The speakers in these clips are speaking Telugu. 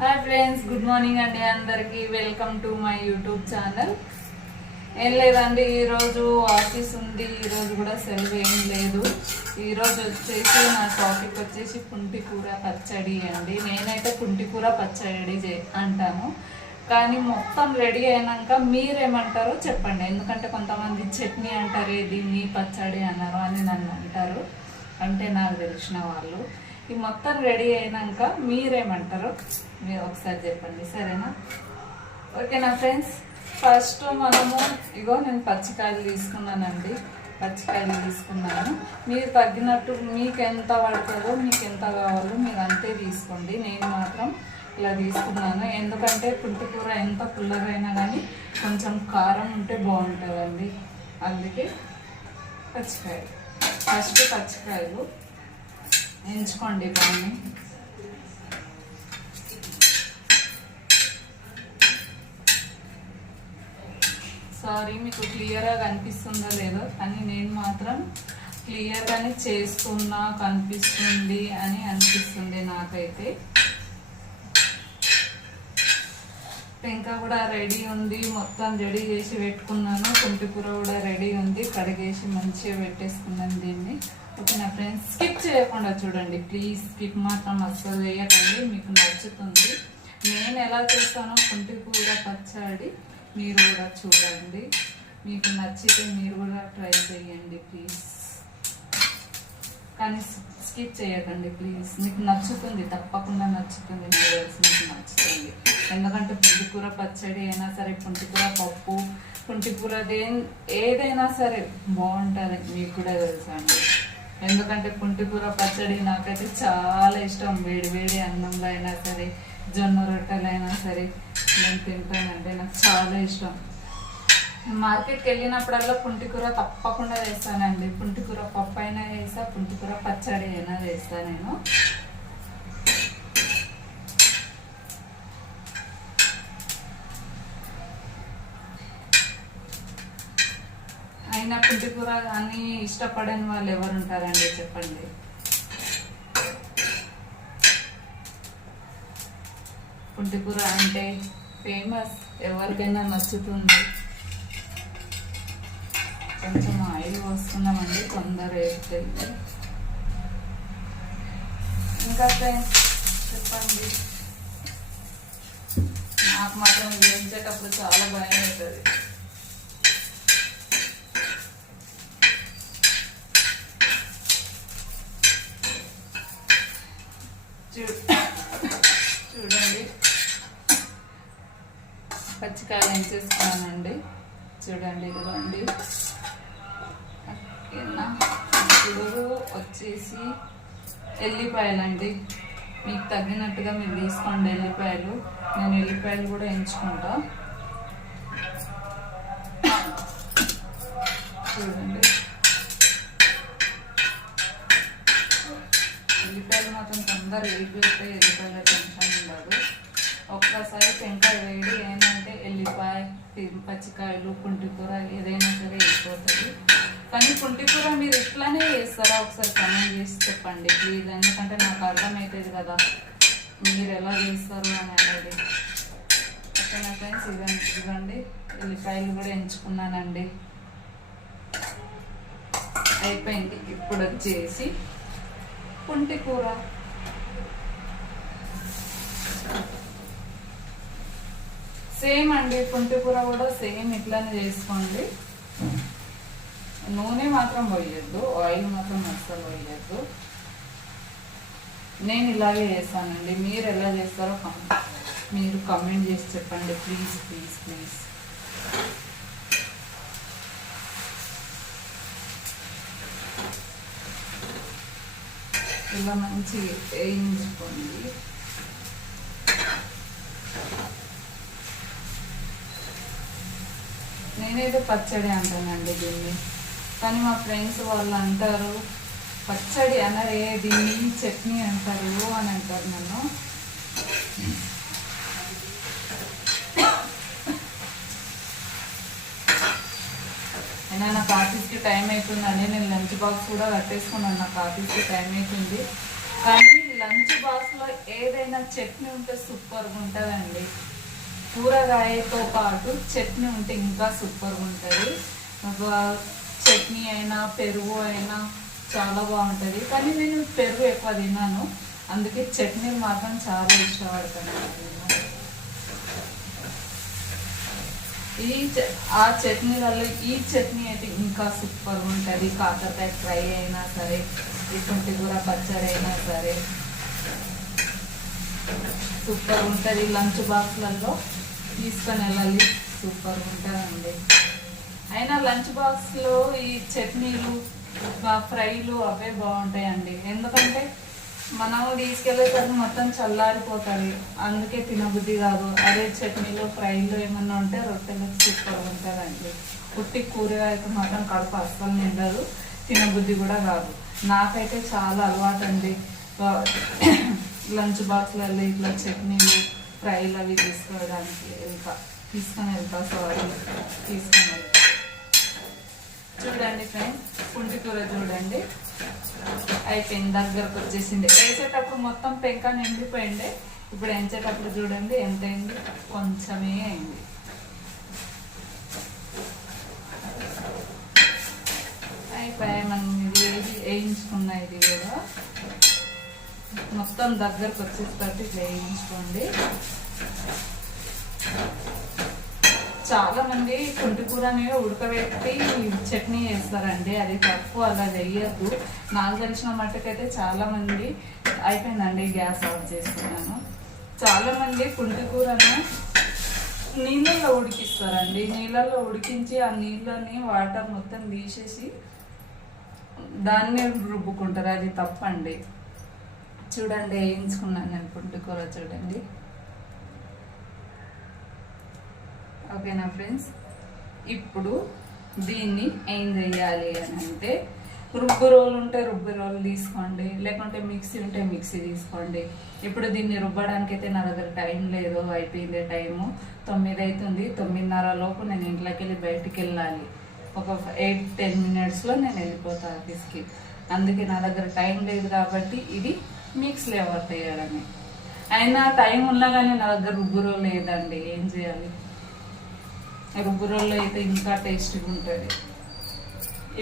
హాయ్ ఫ్రెండ్స్, గుడ్ మార్నింగ్ అండి అందరికి. Welcome to my YouTube channel. ఏం లేదండి, ఈరోజు ఆఫీస్ ఉంది. ఈరోజు కూడా సెలవు ఏం లేదు. ఈరోజు వచ్చేసి నా టాపిక్ వచ్చేసి పుంటికూర పచ్చడి అండి. నేనైతే పుంటికూర పచ్చడి అంటాను, కానీ మొత్తం రెడీ అయినాక మీరేమంటారో చెప్పండి. ఎందుకంటే కొంతమంది చట్నీ అంటారు, దీన్ని పచ్చడి అన్నారు అని నన్ను అంటారు, అంటే నాకు తెలిసిన వాళ్ళు. ఈ మొత్తం రెడీ అయినాక మీరేమంటారో మీరు ఒకసారి చెప్పండి, సరేనా? ఓకేనా ఫ్రెండ్స్? ఫస్ట్ మనము నేను పచ్చికాయలు తీసుకున్నానండి. పచ్చికాయలు తీసుకున్నాను. మీరు తగ్గినట్టు మీకు ఎంత పడుతుందో, మీకు ఎంత కావాలో మీరు అంతే తీసుకోండి. నేను మాత్రం ఇలా తీసుకున్నాను, ఎందుకంటే పుంటికూర ఎంత పుల్లగైనా కానీ కొంచెం కారం ఉంటే బాగుంటుందండి. అందుకే పచ్చికాయలు. ఫస్ట్ పచ్చికాయలు ఎంచుకోండి బాగా. సారీ, మీకు క్లియర్గా కనిపిస్తుందో లేదో, కానీ నేను మాత్రం క్లియర్గానే చేస్తున్నా, కనిపిస్తుంది అని అనిపిస్తుంది నాకైతే. పెంక కూడా రెడీ ఉంది, మొత్తం రెడీ చేసి పెట్టుకున్నాను. పుంటికూర కూడా రెడీ ఉంది, కడిగేసి మంచిగా పెట్టేసుకున్నాను దీన్ని. ఓకేనా ఫ్రెండ్స్? స్కిప్ చేయకుండా చూడండి ప్లీజ్. స్కిప్ మాత్రం అస్సలు చేయకండి, మీకు నచ్చుతుంది. నేను ఎలా చేస్తానో పుంటికూర పచ్చడి మీరు కూడా చూడండి. మీకు నచ్చితే మీరు కూడా ట్రై చేయండి ప్లీజ్, కానీ స్కిప్ చేయకండి ప్లీజ్. మీకు నచ్చుతుంది, తప్పకుండా నచ్చుతుంది. నాకు తెలిసి మీకు నచ్చుతుంది, ఎందుకంటే పుంటికూర పచ్చడి అయినా సరే, పుంటికూర పప్పు, పుంటికూర ఏదైనా సరే బాగుంటుంది. మీకు కూడా తెలుసా అండి, ఎందుకంటే పుంటికూర పచ్చడి నాకైతే చాలా ఇష్టం. వేడి వేడి అన్నంలో అయినా సరే, జొన్న రొట్టెలైనా సరే నేను తింటానంటే నాకు చాలా ఇష్టం. మార్కెట్కి వెళ్ళినప్పుడల్లా పుంటికూర తప్పకుండా వేస్తానండి. పుంటికూర పప్పు అయినా వేస్తా, పుంటికూర పచ్చడి అయినా వేస్తా నేను. అయినా పుంటికూర అని ఇష్టపడని వాళ్ళు ఎవరు ఉంటారండి చెప్పండి? పుంటికూర అంటే ఫేమస్, ఎవరికైనా నచ్చుతుంది. కొంచెం ఆయిల్ పోసుకున్నామండి, తొందర వేస్తుంది. ఇంకా చెప్పండి. నాకు మాత్రం వేయించేటప్పుడు చాలా భయం అవుతుంది. చూడండి, పచ్చికాయలు ఏం చేసుకున్నానండి. చూడండి, ఇదిగోండి. ఇప్పుడు వచ్చేసి ఎల్లిపాయలండి, మీకు తగ్గినట్టుగా మీరు తీసుకోండి ఎల్లిపాయలు. నేను ఎల్లిపాయలు కూడా ఎంచుకుంటా. చూడండి, ఎల్లిపాయలు మాత్రం తొందర వేగిపోతే ఎల్లిపాయల టెన్షన్ ఉండదు. ఒక్కసారి పెంకాయ వేడి ఏంటంటే ఎల్లిపాయ, పచ్చికాయలు, పుంటికూర ఏదైనా సరే వెళ్ళిపోతుంది. కానీ పుంటికూర మీరు ఇట్లానే చేస్తారా? ఒకసారి కామెంట్ చేసి చెప్పండి ప్లీజ్, ఎందుకంటే నాకు అర్థమవుతుంది కదా మీరు ఎలా చేస్తారు అని అనేది. ఓకేనా ఫ్రెండ్స్? ఇవ్వండి, ఎల్లిపాయలు కూడా ఎంచుకున్నానండి. అయిపోయింది. ఇప్పుడు వచ్చేసి పుంటికూర. సేమ్ అండి, పుంటికూర కూడా సేమ్ ఇట్లానే చేసుకోండి. నూనె మాత్రం పోయొద్దు, ఆయిల్ మాత్రం అస్సలు పోయొద్దు. నేను ఇలాగే చేస్తానండి. మీరు ఎలా చేస్తారో మీరు కామెంట్ చేసి చెప్పండి ప్లీజ్ ప్లీజ్ ప్లీజ్. ఇలా మంచి వేయించుకోండి. నేనైతే పచ్చడి అంటానండి దీన్ని, కానీ మా ఫ్రెండ్స్ వాళ్ళు అంటారు పచ్చడి అనరే, దీన్ని చట్నీ అంటారు అని అంటారు నన్ను. అయినా నాకు ఆఫీస్కి టైం అవుతుందండి. నేను లంచ్ బాక్స్ కూడా కట్టేసుకున్నాను, నాకు ఆఫీస్కి టైం అవుతుంది. కానీ లంచ్ బాక్స్లో ఏదైనా చట్నీ ఉంటే సూపర్గా ఉంటుందండి. కూరగాయతో పాటు చట్నీ ఉంటే ఇంకా సూపర్గా ఉంటుంది. చట్నీ అయినా పెరుగు అయినా చాలా బాగుంటుంది. కానీ నేను పెరుగు ఎక్కువ తిన్నాను, అందుకే చట్నీలు మాత్రం చాలా ఇష్టపడతాను. ఆ చట్నీలలో ఈ చట్నీ అయితే ఇంకా సూపర్గా ఉంటుంది. కాకరకాయ ఫ్రై అయినా సరే, ఇటువంటి కూర పచ్చడి అయినా సరే సూపర్ ఉంటుంది. లంచ్ బాక్స్లలో తీసుకొని వెళ్ళాలి, సూపర్ ఉంటుందండి. అయినా లంచ్ బాక్స్లో ఈ చట్నీలు ఫ్రైలు అవే బాగుంటాయండి. ఎందుకంటే మనం తీసుకెళ్ళేసరికి మొత్తం చల్లారిపోతుంది, అందుకే తినబుద్ధి కాదు. అదే చట్నీలో ఫ్రైలు ఏమన్నా ఉంటే రొట్టెలకు సూపర్ ఉంటుందండి. పుట్టి కూరగాయలకు మాత్రం కడుపు అస్సలు నిండదు, తినబుద్ధి కూడా కాదు. నాకైతే చాలా అలవాటు అండి లంచ్ బాక్స్లలో ఇట్లా చట్నీలు ఫ్రైలు అవి తీసుకొని వెళ్తా. చూడండి ఫ్రెండ్స్, పుంటి కూర చూడండి అయిపోయింది, దగ్గరకు వచ్చేసింది. వేసేటప్పుడు మొత్తం పెంక నిండిపోయింది, ఇప్పుడు ఎంచేటప్పుడు చూడండి ఎంత అయింది, కొంచెమే అయింది. అయిపోయాయి. మనం ఇది వేయించుకున్న ఇది కూడా మొత్తం దగ్గరకు వచ్చేటట్టు వేయించుకోండి. చాలా మంది కుంటి కూరని ఉడకబెట్టి చట్నీ చేస్తారండి, అది తప్పు, అలా వేయద్దు. నాకు తెలిసిన మట్టుకైతే చాలా మంది అయిపోయిందండి, గ్యాస్ ఆఫ్ చేస్తున్నాను. చాలా మంది కుంటి కూరను నీళ్ళల్లో ఉడికిస్తారండి. నీళ్ళల్లో ఉడికించి ఆ నీళ్ళని వాటర్ మొత్తం తీసేసి దాన్ని రుబ్బుకుంటారు, అది తప్పండి. చూడండి వేయించుకున్నాను నేను కుంటి కూర, చూడండి. ఓకేనా ఫ్రెండ్స్, ఇప్పుడు దీన్ని ఏం చేయాలి అని అంటే, రుబ్బు రోలు ఉంటే రుబ్బు రోలు తీసుకోండి, లేకుంటే మిక్సీ ఉంటే మిక్సీ తీసుకోండి. ఇప్పుడు దీన్ని రుబ్బడానికి అయితే నా దగ్గర టైం లేదు, అయిపోయింది టైము, 9 అవుతుంది. 9:30 లోపు నేను ఇంట్లోకి వెళ్ళి బయటికి వెళ్ళాలి. ఒక 8-10 మినిట్స్లో నేను వెళ్ళిపోతాను ఆఫీస్కి. అందుకే నా దగ్గర టైం లేదు కాబట్టి ఇది మిక్స్లో ఎవరు వేయడమే. అయినా టైం ఉన్నా కానీ నా దగ్గర రుబ్బు రోలు లేదండి, ఏం చేయాలి. రుబ్బు రోల్లో అయితే ఇంకా టేస్టీగా ఉంటుంది.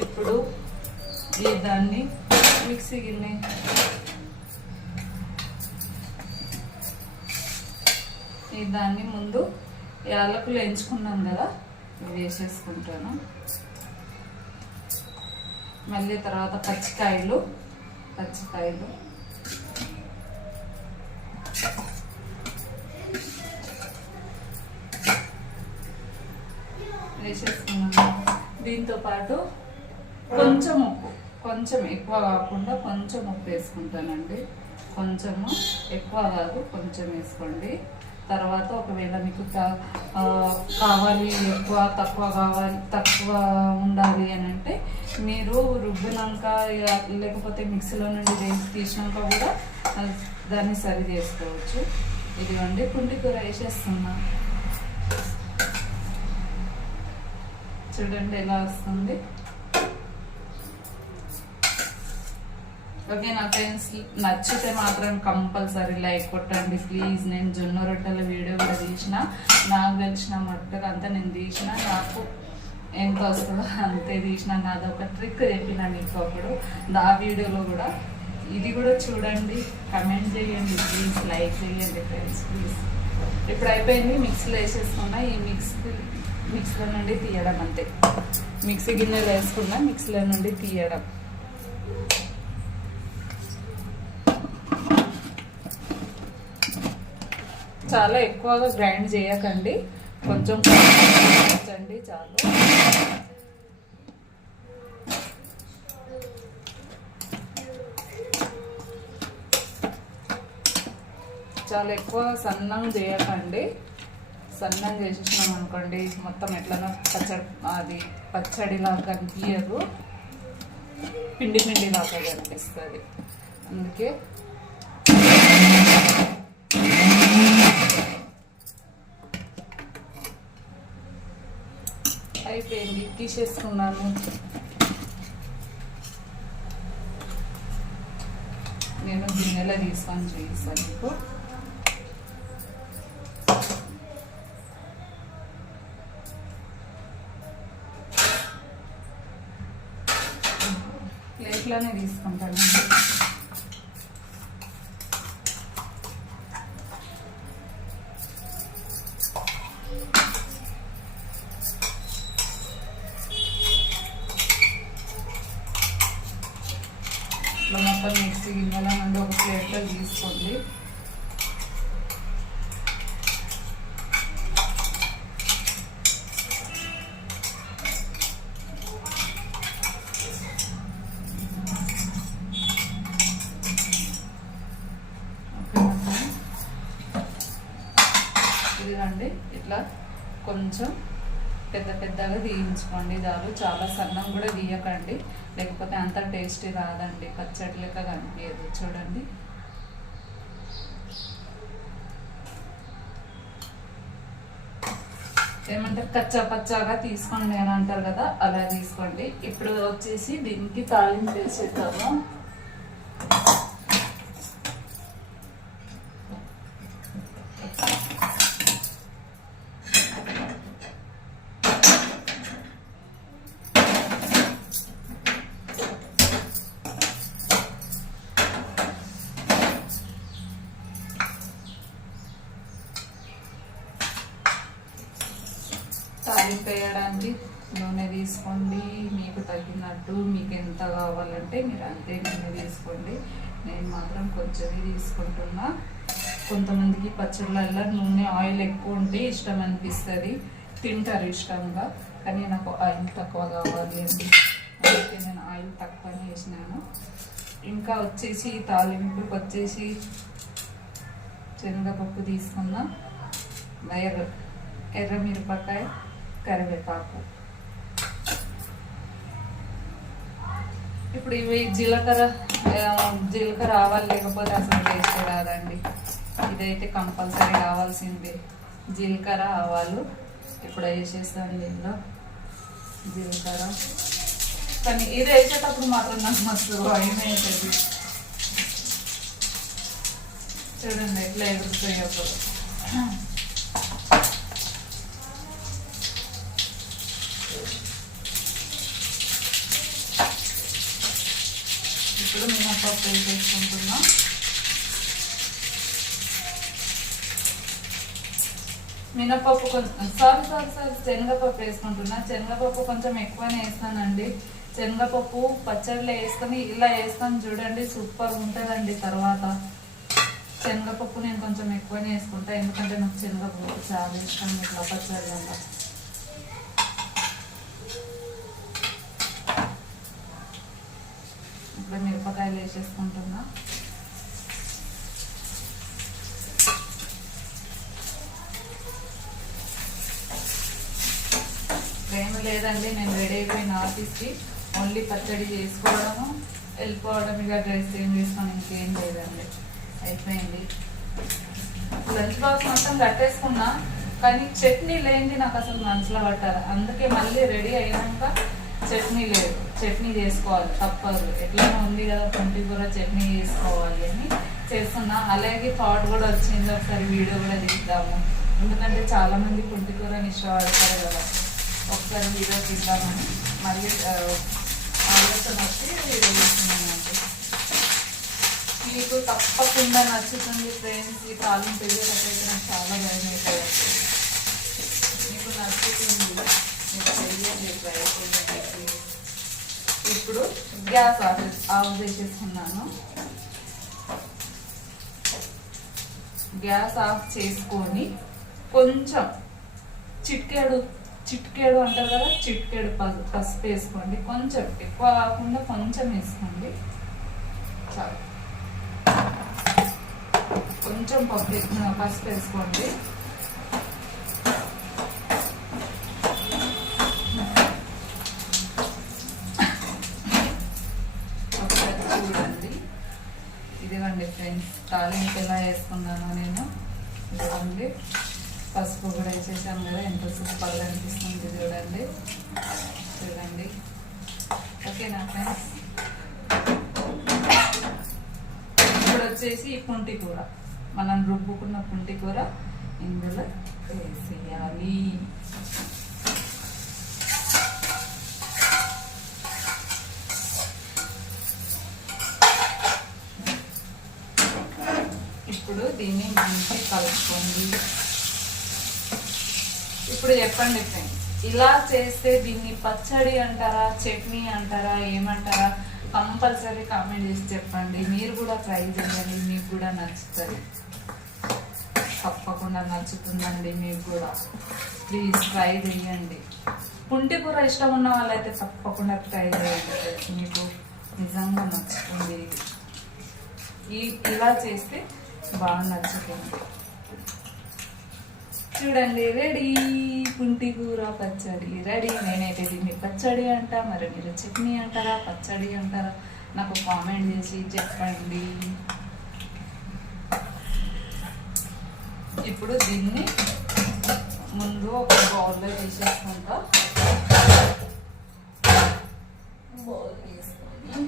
ఇప్పుడు ఈ దాన్ని మిక్సీ గిన్నె ఈ దాన్ని ముందు యాలకులు ఎంచుకున్నాం కదా, ఇవి వేసేసుకుంటాను. మళ్ళీ తర్వాత పచ్చికాయలు వేసేసుకున్నాను. దీంతో పాటు కొంచెం ఉప్పు, కొంచెం ఎక్కువ కాకుండా కొంచెం ఉప్పు వేసుకుంటానండి. కొంచెము, ఎక్కువ కాదు, కొంచెం వేసుకోండి. తర్వాత ఒకవేళ మీకు కావాలి ఎక్కువ తక్కువ ఉండాలి అని అంటే మీరు రుబ్బినాక లేకపోతే మిక్సీలో నుండి వేసి తీసినాక కూడా దాన్ని సరి చేసుకోవచ్చు. ఇదిగోండి కుంటి కూర వేసేస్తున్నా, చూడండి ఎలా వస్తుంది. ఓకే నా ఫ్రెండ్స్, నచ్చితే మాత్రం కంపల్సరీ లైక్ కొట్టండి ప్లీజ్. నేను జొన్న రొట్టెల వీడియో కూడా తీసిన, నాకు తెలిసిన మట్టుకు అంతా నేను తీసిన, నాకు ఎంత వస్తుందో అంతే తీసిన. నాది ఒక ట్రిక్ చెప్పిన మీకు అప్పుడు, ఆ వీడియోలో కూడా. ఇది కూడా చూడండి, కమెంట్ చేయండి ప్లీజ్, లైక్ చేయండి ఫ్రెండ్స్ ప్లీజ్. ఇప్పుడు అయిపోయింది, మిక్సీలో వేసేసుకున్నా. ఈ మిక్సీలో నుండి తీయడం అంతే. మిక్సీ గిన్నెలో వేసుకున్నా, మిక్సీలో నుండి తీయడం. చాలా ఎక్కువగా గ్రైండ్ చేయకండి, కొంచెం అండి చాలు. చాలా ఎక్కువ సన్నం చేయకండి. సన్నం చేసేసినాం అనుకోండి మొత్తం ఎట్లనో పచ్చడిలాగా కనిపించదు, పిండిలాగా కనిపిస్తుంది. అందుకే అయిపోయింది, తీసేసుకున్నాను. నేను గిన్నెలో ప్లేట్లో తీసుకొని చూపిస్తాను మీకు. ప్లేట్లోనే తీసుకుంటాను. ఇట్లా మొత్తం మిక్సీ గిన్నెల నుండి ఒక ప్లేట్లో తీసుకోండి. ఇదిగండి ఇట్లా కొంచెం పెద్ద పెద్దగా తీయించుకోండి చాలు. చాలా సన్నం కూడా తీయకండి, లేకపోతే అంత టేస్టీ రాదండి, పచ్చడి లెక్క కనిపించదు. చూడండి ఏమంటారు, కచ్చా పచ్చాగా తీసుకోండి అని అంటారు కదా, అలా తీసుకోండి. ఇప్పుడు వచ్చేసి దీనికి తాలింపు వేసేద్దాము. తాలింపు వేయడానికి నూనె తీసుకోండి, మీకు తగ్గినట్టు. మీకు ఎంత కావాలంటే మీరు అంతే నూనె తీసుకోండి. నేను మాత్రం కొంచెమే తీసుకుంటున్నా. కొంతమందికి పచ్చళ్ళల్లో నూనె ఆయిల్ ఎక్కువ ఉంటే ఇష్టం అనిపిస్తుంది, తింటారు ఇష్టంగా. కానీ నాకు ఆయిల్ తక్కువ కావాలి అండి, అందుకే నేను ఆయిల్ తక్కువనే వేసినాను. ఇంకా వచ్చేసి తాలింపుకి వచ్చేసి శనగపప్పు తీసుకున్నా, ఎర్రమిరపకాయ, కరివేపాకు. ఇప్పుడు ఇవి జీలకర్ర ఆవాలు లేకపోతే అసలు టేస్ట్ రాదండి. ఇదైతే కంపల్సరీ కావాల్సిందే, జీలకర్ర ఆవాలు. ఇప్పుడు వేసేస్తాను దీనిలో జీలకర్ర. కానీ ఇది వేసేటప్పుడు మాత్రం నాకు మస్తు భయం అవుతుంది. చూడండి ఎట్లా ఎగురుతాయి అప్పుడు. ఇప్పుడు మినపప్పు వేసేసుకుంటున్నా. మినపప్పు కొంచెం సారీ శనగపప్పు వేసుకుంటున్నా. శనగపప్పు కొంచెం ఎక్కువనే వేస్తానండి. శనగపప్పు పచ్చడిలో వేసుకొని ఇలా వేసుకొని చూడండి, సూపర్ ఉంటుందండి. తర్వాత శనగపప్పు నేను కొంచెం ఎక్కువనే వేసుకుంటా, ఎందుకంటే నాకు శనగపప్పు చాలా ఇష్టం ఇట్లా పచ్చడిలో. ఇప్పుడు మిరపకాయలు వేసేసుకుంటున్నా. ఏమి లేదండి, నేను రెడీ అయిపోయిన ఆఫీస్కి. ఓన్లీ పచ్చడి చేసుకోవడము, వెళ్ళిపోవడం. ఇక డ్రెస్ చేంజ్ చేసుకొని ఇంకేం లేదండి, అయిపోయింది. లంచ్ బాక్స్ మొత్తం కట్టేసుకున్నా, కానీ చట్నీ లేనిది నాకు అసలు మనసులో పట్టాలి. అందుకే మళ్ళీ రెడీ అయినాక చట్నీ లేదు, చట్నీ చేసుకోవాలి తప్పదు. ఎట్లనే ఉంది కదా, పుంటి కూర చట్నీ చేసుకోవాలి అని చేస్తున్నా. అలాగే థాట్ కూడా వచ్చింది, ఒకసారి వీడియో కూడా తీద్దాము, ఎందుకంటే చాలా మంది పుంటి కూరని ఇష్టపడతారు కదా, ఒకసారి వీడియో తీద్దామని మళ్ళీ ఆలోచన వచ్చి వీడియో చేస్తున్నానండి. మీకు తప్పకుండా నచ్చుతుంది ఫ్రెండ్స్. ఈ తాలింపు తెలియకపోతే నాకు చాలా భయం అవుతుంది. మీకు నచ్చుతుంది, మీరు చెయ్యండి, ట్రై చేయండి. ఇప్పుడు గ్యాస్ ఆఫ్ చేసేసుకున్నాను. గ్యాస్ ఆఫ్ చేసుకొని కొంచెం చిట్కేడు అంటారు కదా, చిట్కేడు పసుపు వేసుకోండి. కొంచెం ఎక్కువ కాకుండా కొంచెం వేసుకోండి చాలు. కొంచెం పసుపు వేసుకోండి. ఒకసారి చూడండి. ఇదిగోండి ఫ్రెండ్స్, తాలింపు ఎలా వేసుకున్నాను నేను. ఇదిగోండి పసుపు కూడా వేసేసాను కదా, ఎంత సూపర్గా అనిపిస్తుంది చూడండి. చూడండి, ఓకేనా ఫ్రెండ్స్. ఇప్పుడు వచ్చేసి ఈ పుంటి కూర, మనం రుబ్బుకున్న పుంటి కూర ఇందులో వేసేయాలి. ఇప్పుడు దీన్ని మంచిగా కలుపుకోండి. ఇప్పుడు చెప్పండి ఫ్రెండ్స్, ఇలా చేస్తే దీన్ని పచ్చడి అంటారా, చట్నీ అంటారా, ఏమంటారా? కంపల్సరీ కామెంట్ చేసి చెప్పండి. మీరు కూడా ట్రై చేయండి, మీకు కూడా నచ్చుతుంది. తప్పకుండా నచ్చుతుందండి మీకు కూడా. ప్లీజ్ ట్రై చేయండి. పుంటి కూర ఇష్టం ఉన్న వాళ్ళైతే తప్పకుండా ట్రై చేయండి, మీకు నిజంగా నచ్చుతుంది. ఇలా చేస్తే బాగా నచ్చుతుంది. చూడండి, రెడీ పుంటి కూర పచ్చడి రెడీ. నేనైతే దీన్ని పచ్చడి అంటా, మరి మీరు చట్నీ అంటారా, పచ్చడి అంటారా? నాకు కామెంట్ చేసి చెప్పండి. ఇప్పుడు దీన్ని ముందు ఒక బౌల్లో తీసేసుకుంటా. బౌల్ తీసుకొని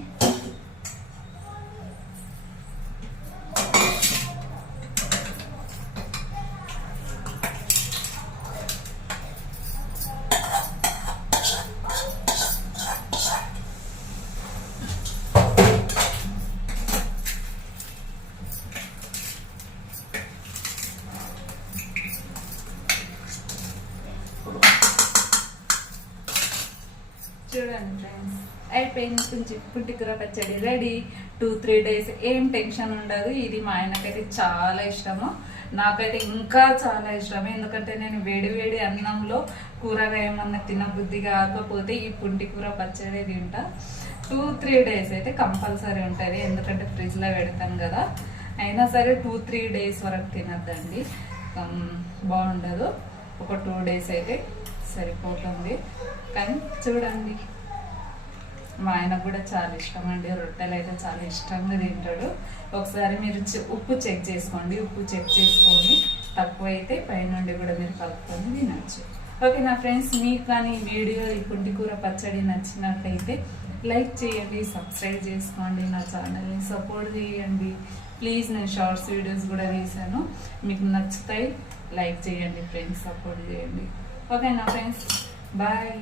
చూడండి ఫ్రెండ్స్, అయిపోయింది పుంటి కూర పచ్చడి రెడీ. 2-3 days ఏం టెన్షన్ ఉండదు. ఇది మా ఆయనకైతే చాలా ఇష్టము, నాకైతే ఇంకా చాలా ఇష్టము. ఎందుకంటే నేను వేడి వేడి అన్నంలో కూరగా ఏమన్నా తినబుద్ధి కాకపోతే ఈ పుంటి కూర పచ్చడి తింటా. 2-3 days అయితే కంపల్సరీ ఉంటుంది, ఎందుకంటే ఫ్రిడ్జ్లో పెడతాను కదా. అయినా సరే 2-3 days వరకు తినద్దండి, బాగుండదు. ఒక 2 days అయితే సరిపోతుంది. కానీ చూడండి, మా ఆయనకు కూడా చాలా ఇష్టం అండి, రొట్టెలు అయితే చాలా ఇష్టంగా తింటాడు. ఒకసారి మీరు ఉప్పు చెక్ చేసుకోండి, ఉప్పు చెక్ చేసుకొని తక్కువ అయితే పైనుండి కూడా మీరు కలుపుకొని తినచ్చు. ఓకే నా ఫ్రెండ్స్, మీకు కానీ ఈ వీడియో ఈ పుంటి కూర పచ్చడి నచ్చినట్టయితే లైక్ చేయండి, సబ్స్క్రైబ్ చేసుకోండి, నా ఛానల్ని సపోర్ట్ చేయండి ప్లీజ్. నేను షార్ట్స్ వీడియోస్ కూడా తీసాను, మీకు నచ్చుతాయి. లైక్ చేయండి ఫ్రెండ్స్, సపోర్ట్ చేయండి. ఓకే నా ఫ్రెండ్స్, బాయ్.